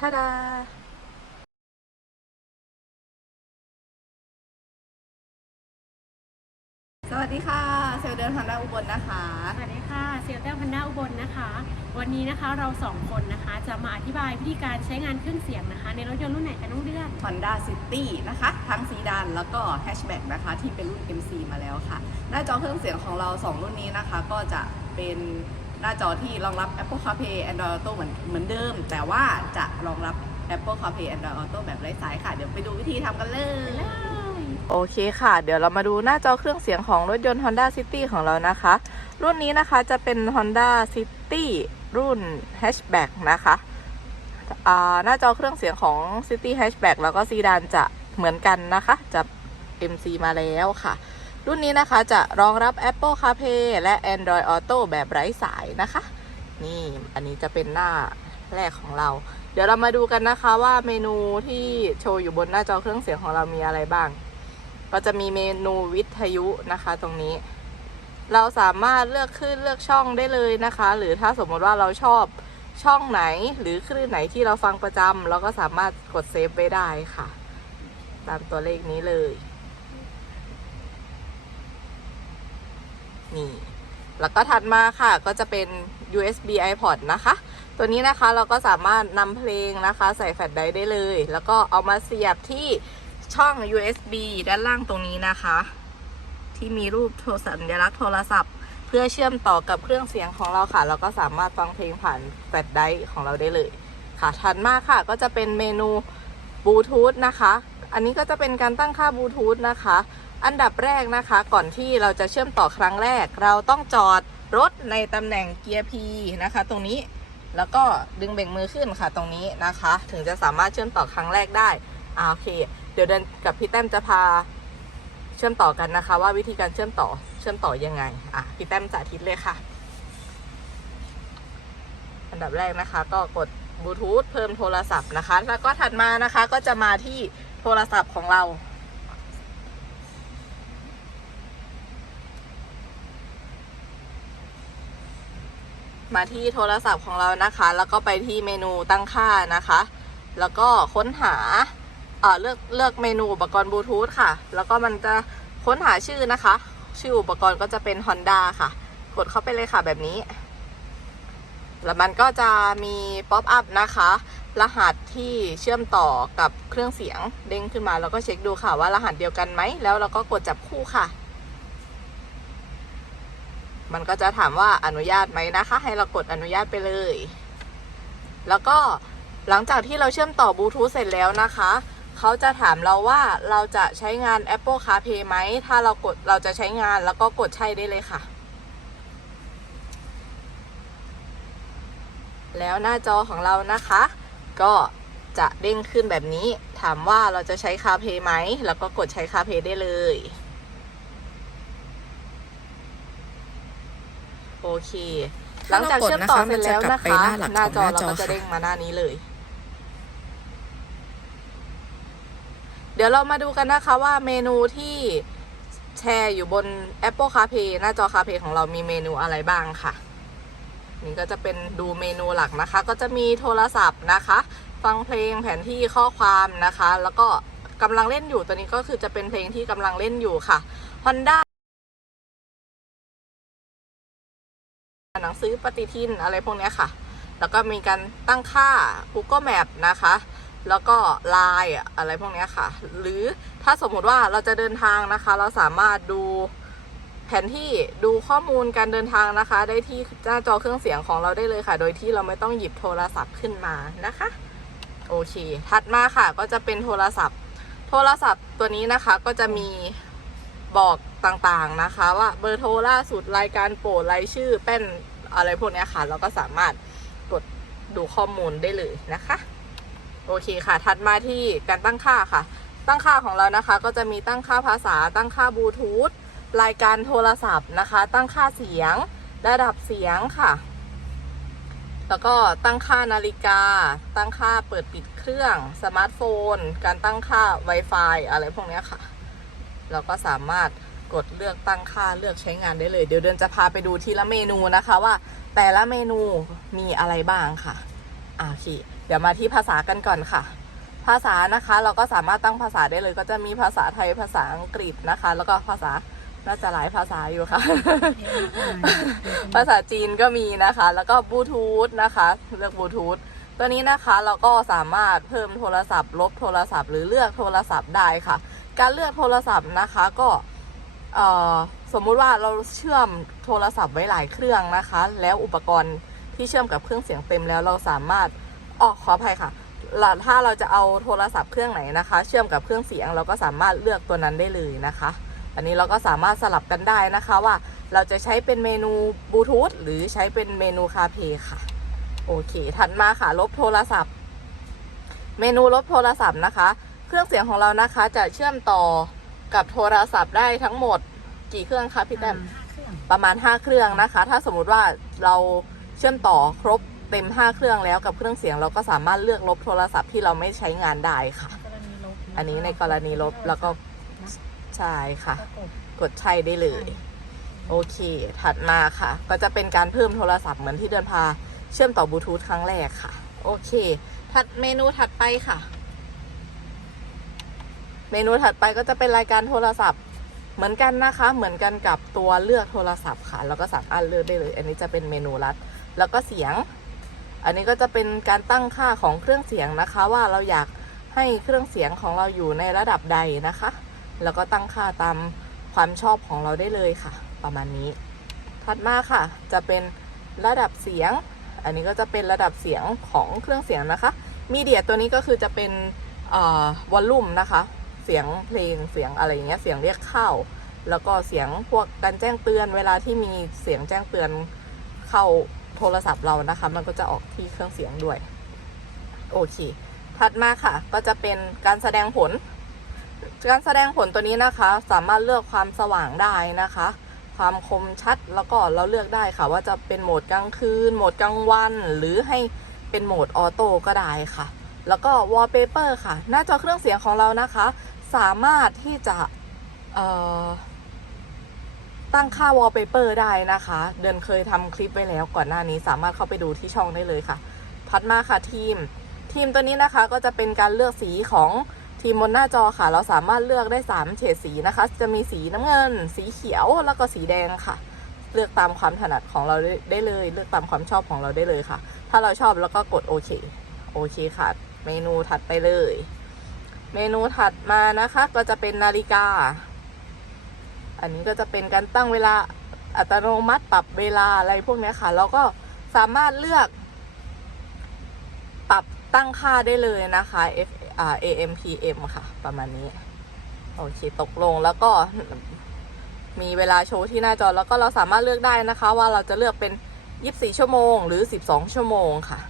ท่าดาสวัสดีค่ะ เซลเดินฮอนด้าอุบลนะคะ สวัสดีค่ะ เซลเตอร์พันด้าอุบลนะคะ วันนี้นะคะเราสองคนนะคะจะมาอธิบายวิธีการใช้งานเครื่องเสียงนะคะ ในรถยนต์รุ่นไหนคะน้องเดือน Honda City นะคะ ทั้งซีดานแล้วก็แฮชแบ็กนะคะ ที่เป็นรุ่น MC มาแล้วค่ะ หน้าจอเครื่องเสียงของเรา 2 รุ่นนี้นะคะ ก็จะเป็น หน้าจอที่รองรับ Apple CarPlay Android Auto เหมือนเหมือนเดิม แต่ว่าจะรองรับ Apple CarPlay Android Auto แบบไร้สายค่ะ เดี๋ยวไปดูวิธีทำกันเลย โอเคค่ะ เดี๋ยวเรามาดูหน้าจอเครื่องเสียงของรถยนต์ Honda City ของเรานะคะ รุ่นนี้นะคะจะเป็น Honda City รุ่น Hatchback นะคะหน้าจอเครื่องเสียงของ City Hatchback แล้วก็ซีดานจะเหมือนกันนะคะ จะ MC มาแล้วค่ะ รุ่นนี้นะคะจะรองรับ Apple CarPlay และ Android Auto แบบไร้สายนะคะ นี่อันนี้จะเป็นหน้าแรกของเรา เดี๋ยวเรามาดูกันนะคะว่าเมนูที่โชว์อยู่บนหน้าจอเครื่องเสียงของเรามีอะไรบ้าง ก็จะมีเมนูวิทยุนะคะตรงนี้ เราสามารถเลือกคลื่นเลือกช่องได้เลยนะคะ หรือถ้าสมมติว่าเราชอบช่องไหนหรือคลื่นไหนที่เราฟังประจำเราก็สามารถกดเซฟไว้ได้ค่ะ ตามตัวเลขนี้เลย นี่แล้วก็ถัดมาค่ะก็จะเป็น USB iPod นะคะ ตัวนี้นะคะเราก็สามารถนำเพลงนะคะ ใส่แฟลชไดรฟ์ได้เลย แล้วก็เอามาเสียบที่ช่อง USB ด้านล่างตรงนี้นะคะ ที่มีรูปโทรสัญลักษณ์โทรศัพท์ เพื่อเชื่อมต่อกับเครื่องเสียงของเราค่ะ เราก็สามารถฟังเพลงผ่านแฟลชไดรฟ์ของเราได้เลยค่ะถัดมาค่ะก็จะเป็นเมนูบลูทูธนะคะ อันนี้ก็จะเป็นการตั้งค่าบลูทูธนะคะ อันดับแรกนะคะ ก่อนที่เราจะเชื่อมต่อครั้งแรก เราต้องจอดรถในตำแหน่งเกียร์ P นะคะ ตรงนี้แล้วก็ดึงเบ่งมือขึ้นค่ะตรงนี้นะคะ ถึงจะสามารถเชื่อมต่อครั้งแรกได้อ่าโอเค เดี๋ยวเดินกับพี่แต้มจะพาเชื่อมต่อกันนะคะ ว่าวิธีการเชื่อมต่อเชื่อมต่อยังไงอะพี่แต้มสาธิตเลยค่ะ อันดับแรกนะคะ ก็กดบลูทูธเพิ่มโทรศัพท์นะคะ แล้วก็ถัดมานะคะก็จะมาที่โทรศัพท์ของเรา มาที่โทรศัพท์ของเรานะคะ แล้วก็ไปที่เมนูตั้งค่านะคะ แล้วก็ค้นหาเออเลือกเลือกเมนูอุปกรณ์บลูทูธค่ะ แล้วก็มันจะค้นหาชื่อนะคะ ชื่ออุปกรณ์ก็จะเป็น Honda ค่ะ กดเข้าไปเลยค่ะแบบนี้ แล้วมันก็จะมีป๊อปอัพนะคะ รหัสที่เชื่อมต่อกับเครื่องเสียงเด้งขึ้นมา แล้วก็เช็คดูค่ะว่ารหัสเดียวกันไหม แล้วเราก็กดจับคู่ค่ะ มันก็จะถามว่าอนุญาตไหมนะคะ ให้เรากดอนุญาตไปเลย แล้วก็หลังจากที่เราเชื่อมต่อบลูทูธเสร็จแล้วนะคะเขาจะถามเราว่าเราจะใช้งาน Apple CarPlay ไหม ถ้าเรากดเราจะใช้งานแล้วก็กดใช่ได้เลยค่ะ แล้วหน้าจอของเรานะคะ ก็จะเด้งขึ้นแบบนี้ ถามว่าเราจะใช้ CarPlay ไหม แล้วก็กดใช้ CarPlay ได้เลย โอเค หลังจากเชื่อมต่อเสร็จแล้วนะคะ หน้าจอเราก็จะเด้งมาหน้านี้เลย เดี๋ยวเรามาดูกันนะคะว่าเมนูที่แชร์อยู่บน Apple CarPlay หน้าจอ CarPlay ของเรามีเมนูอะไรบ้างค่ะ นี่ก็จะเป็นดูเมนูหลักนะคะ ก็จะมีโทรศัพท์นะคะ ฟังเพลงแผนที่ข้อความนะคะ แล้วก็กำลังเล่นอยู่ตัวนี้ก็คือจะเป็นเพลงที่กำลังเล่นอยู่ค่ะ Honda หนังสือปฏิทินอะไรพวกนี้ค่ะ แล้วก็มีการตั้งค่า Google Map นะคะ แล้วก็ Line อะไรพวกนี้ค่ะ หรือถ้าสมมุติว่าเราจะเดินทางนะคะ เราสามารถดูแผนที่ดูข้อมูลการเดินทางนะคะ ได้ที่หน้าจอเครื่องเสียงของเราได้เลยค่ะ โดยที่เราไม่ต้องหยิบโทรศัพท์ขึ้นมานะคะ โอเค ถัดมาค่ะก็จะเป็นโทรศัพท์ โทรศัพท์ตัวนี้นะคะก็จะมีบอกต่างๆนะคะ ว่าเบอร์โทรล่าสุดรายการโปรดรายชื่อแป้น อะไรพวกนี้ค่ะ เราก็สามารถกดดูข้อมูลได้เลยนะคะ โอเคค่ะ ถัดมาที่การตั้งค่าค่ะ ตั้งค่าของเรานะคะ ก็จะมีตั้งค่าภาษา ตั้งค่าบลูทูธรายการโทรศัพท์นะคะ ตั้งค่าเสียง ระดับเสียงค่ะ แล้วก็ตั้งค่านาฬิกา ตั้งค่าเปิดปิดเครื่อง สมาร์ทโฟน การตั้งค่า Wi-Fi อะไรพวกนี้ค่ะ เราก็สามารถ กดเลือกตั้งค่าเลือกใช้งานได้เลย เดี๋ยวเดินจะพาไปดูทีละเมนูนะคะว่า แต่ละเมนูมีอะไรบ้างค่ะอ่าโอเคเดี๋ยวมาที่ภาษากันก่อนค่ะ ภาษานะคะเราก็สามารถตั้งภาษาได้เลย ก็จะมีภาษาไทยภาษาอังกฤษนะคะ แล้วก็ภาษาน่าจะหลายภาษาอยู่ค่ะ ภาษาจีนก็มีนะคะ แล้วก็บลูทูธนะคะ เลือกบลูทูธตัวนี้นะคะเราก็สามารถเพิ่มโทรศัพท์ ลบโทรศัพท์หรือเลือกโทรศัพท์ได้ค่ะ การเลือกโทรศัพท์นะคะก็เอ่อ สมมุติว่าเราเชื่อมโทรศัพท์ไว้หลายเครื่องนะคะ แล้วอุปกรณ์ที่เชื่อมกับเครื่องเสียงเต็มแล้วเราสามารถออกขออภัยค่ะถ้าเราจะเอาโทรศัพท์เครื่องไหนนะคะ เชื่อมกับเครื่องเสียงเราก็สามารถเลือกตัวนั้นได้เลยนะคะ อันนี้เราก็สามารถสลับกันได้นะคะว่าเราจะใช้เป็นเมนูบลูทูธหรือใช้เป็นเมนูคาเพย์ค่ะโอเค ถัดมาค่ะลบโทรศัพท์ เมนูลบโทรศัพท์นะคะ เครื่องเสียงของเรานะคะจะเชื่อมต่อ กับโทรศัพท์ได้ทั้งหมดกี่เครื่องคะพี่แต้มประมาณ 5 เครื่องนะคะ ถ้าสมมุติว่าเราเชื่อมต่อครบเต็ม 5 เครื่องแล้วกับเครื่องเสียงเราก็สามารถเลือกลบโทรศัพท์ที่เราไม่ใช้งานได้ค่ะอันนี้ในกรณีลบแล้วก็ใช่ค่ะกดใช่ได้เลย โอเค ถัดมาค่ะ ก็จะเป็นการเพิ่มโทรศัพท์เหมือนที่เดินพาเชื่อมต่อบลูทูธครั้งแรกค่ะ โอเค ถัดเมนูถัดไปค่ะ เมนูถัดไปก็จะเป็นรายการโทรศัพท์ เหมือนกันนะคะ เหมือนกันกับตัวเลือกโทรศัพท์ค่ะ แล้วก็สามารถเลือกได้เลย อันนี้จะเป็นเมนูลัด แล้วก็เสียง อันนี้ก็จะเป็นการตั้งค่าของเครื่องเสียงนะคะ ว่าเราอยากให้เครื่องเสียงของเราอยู่ในระดับใดนะคะ แล้วก็ตั้งค่าตามความชอบของเราได้เลยค่ะ ประมาณนี้ ถัดมาค่ะ จะเป็นระดับเสียง อันนี้ก็จะเป็นระดับเสียงของเครื่องเสียงนะคะ มีเดียตัวนี้ก็คือจะเป็นวอลลุ่มนะคะ เสียงเพลงเสียงอะไรอย่างเงี้ยเสียงเรียกเข้า แล้วก็เสียงพวกการแจ้งเตือน เวลาที่มีเสียงแจ้งเตือนเข้าโทรศัพท์เรานะคะ มันก็จะออกที่เครื่องเสียงด้วย โอเค ถัดมาค่ะ ก็จะเป็นการแสดงผล การแสดงผลตัวนี้นะคะ สามารถเลือกความสว่างได้นะคะ ความคมชัดแล้วก็เราเลือกได้ค่ะ ว่าจะเป็นโหมดกลางคืน โหมดกลางวัน หรือให้เป็นโหมดออโต้ก็ได้ค่ะ แล้วก็วอลเปเปอร์ค่ะ หน้าจอเครื่องเสียงของเรานะคะ สามารถที่จะตั้งค่าวอลเปเปอร์ได้นะคะ เดินเคยทำคลิปไว้แล้วก่อนหน้านี้สามารถเข้าไปดูที่ช่องได้เลยค่ะ พัดมาค่ะทีม ทีมตัวนี้นะคะก็จะเป็นการเลือกสีของทีมบนหน้าจอค่ะ เราสามารถเลือกได้ 3 เฉดสีนะคะ จะมีสีน้ำเงิน สีเขียวแล้วก็สีแดงค่ะ เลือกตามความถนัดของเราได้เลย เลือกตามความชอบของเราได้เลยค่ะ ถ้าเราชอบแล้วก็กดโอเค โอเคค่ะ เมนูถัดไปเลย เมนูถัดมานะคะก็จะเป็นนาฬิกา อันนี้ก็จะเป็นการตั้งเวลาอัตโนมัติปรับเวลาอะไรพวกนี้ค่ะเราก็สามารถเลือก ปรับตั้งค่าได้เลยนะคะ F AM PM ค่ะ ประมาณนี้ โอเค ตกลงแล้วก็มีเวลาโชว์ที่หน้าจอแล้วก็เราสามารถเลือกได้นะคะ ว่าเราจะเลือกเป็น 24 ชั่วโมง หรือ 12 ชั่วโมงค่ะ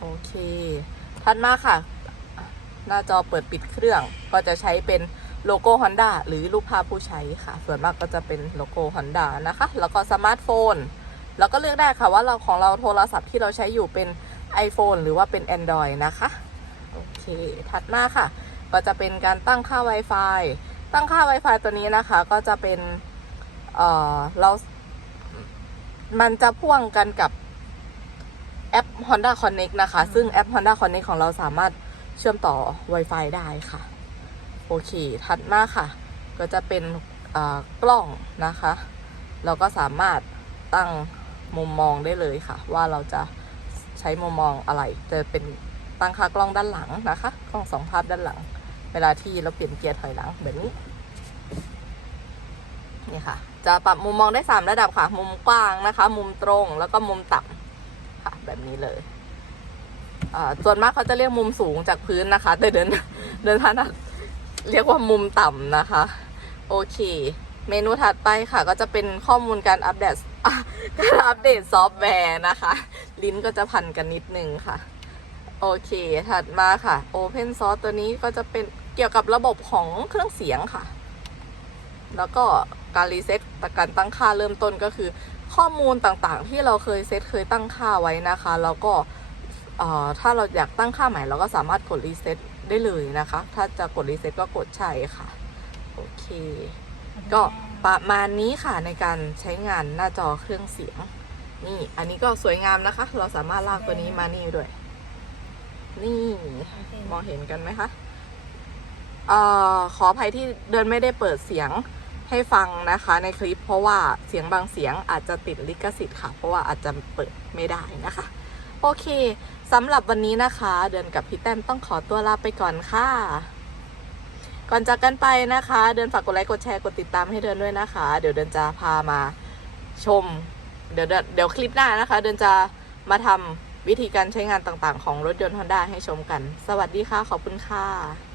โอเค ถัดมาค่ะ หน้าจอเปิดปิดเครื่องก็จะใช้เป็นโลโก้ Honda หรือรูปภาพผู้ใช้ค่ะ ส่วนมากก็จะเป็นโลโก้ Honda นะคะ แล้วก็สมาร์ทโฟน แล้วก็เลือกได้ค่ะว่าเราของเราโทรศัพท์ที่เราใช้อยู่เป็น iPhone หรือว่าเป็น Android นะคะ โอเค ถัดมาค่ะ ก็จะเป็นการตั้งค่า Wi-Fi ตั้งค่า Wi-Fi ตัวนี้นะคะ ก็จะเป็นเอ่อเรา มันจะพ่วงกันกับแอป Honda Connect นะคะ ซึ่งแอป Honda Connect ของเราสามารถ เชื่อมต่อ Wi-Fi ได้ค่ะ โอเค ถัดมาค่ะ ก็จะเป็นกล้องนะคะ เราก็สามารถตั้งมุมมองได้เลยค่ะ ว่าเราจะใช้มุมมองอะไร จะเป็นตั้งค่ากล้องด้านหลังนะคะ กล้องสองภาพด้านหลัง เวลาที่เราเปลี่ยนเกียร์ถอยหลังแบบนี้นี่ค่ะ จะปรับมุมมองได้ 3 ระดับค่ะ มุมกว้างนะคะ มุมตรงแล้วก็มุมต่ำค่ะ แบบนี้เลย ส่วนมากเขาจะเรียกมุมสูงจากพื้นนะคะ แต่เดินเดินทางเรียกว่ามุมต่ำนะคะ โอเค เมนูถัดไปค่ะ ก็จะเป็นข้อมูลการอัปเดตการอัปเดตซอฟต์แวร์นะคะ ลิ้นก็จะพันกันนิดนึงค่ะ โอเค ถัดมาค่ะ Open Source ตัวนี้ก็จะเป็นเกี่ยวกับระบบของเครื่องเสียงค่ะ แล้วก็การรีเซ็ตการตั้งค่าเริ่มต้นก็คือ ข้อมูลต่างๆ ที่เราเคยเซตเคยตั้งค่าไว้นะคะ แล้วก็ ถ้าเราอยากตั้งค่าใหม่เราก็สามารถกดรีเซ็ตได้เลยนะคะ ถ้าจะกดรีเซ็ตก็กดใช่ค่ะ โอเค ก็ประมาณนี้ค่ะในการใช้งานหน้าจอเครื่องเสียง นี่ อันนี้ก็สวยงามนะคะ เราสามารถลากตัวนี้มานี่ด้วย นี่มองเห็นกันไหมคะเอ่อขออภัยที่เดินไม่ได้เปิดเสียงให้ฟังนะคะในคลิปเพราะว่าเสียงบางเสียงอาจจะติดลิขสิทธิ์ค่ะ เพราะว่าอาจจะเปิดไม่ได้นะคะ โอเคสำหรับวันนี้นะคะ เดินกับพี่แต้มต้องขอตัวลาไปก่อนค่ะ ก่อนจากกันไปนะคะ เดินฝากกดไลค์กดแชร์กดติดตามให้เดินด้วยนะคะ เดี๋ยวเดินจะพามาชม เดี๋ยวเดี๋ยวคลิปหน้านะคะ เดินจะมาทำวิธีการใช้งานต่างๆ ของรถยนต์ Honda ให้ชมกัน สวัสดีค่ะ ขอบคุณค่ะ